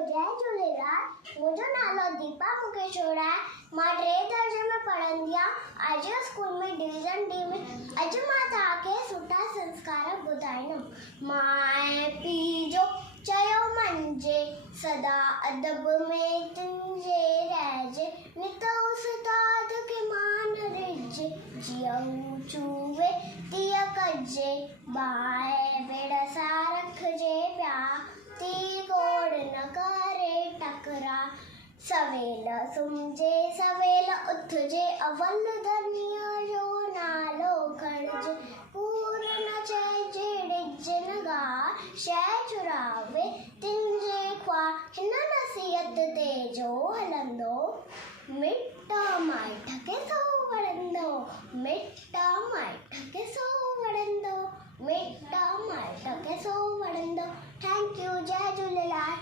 जय झूलेलाल। मुंहिंजो नालो दीपा मुकेशोड़ा आहे। मां 3 दर्जे में पढ़ंदी आहियां। आज स्कूल में डिवीज़न डी में अॼु मां तव्हांखे सुठा संस्कार ॿुधाईंदमि। माए पीउ जो चयो मञिजे, सदा अदब में तुंहिंजे रहिजे, नित उस्ताद खे मान ॾिजे, जीअं हू चूवे तीअं कजे, बाहि बेड़ सां रखिजे प्यार, तीर गोड़ न करे टकरा, सवेल सुम्हिजे सवेल उथिजे, अवल धनीअ जो नालो खणिजे, कूड़ न चइजे ॾिजे न गार, शइ चुरावे तुंहिंजे ख्वार, हिन नसीहत ते जो हलंदो, मिट माइट खे सो वणंदो, मिट माइट खे सो वणंदो, मिट माइट खे सो वणंदो। Thank you. जय झूलेलाल।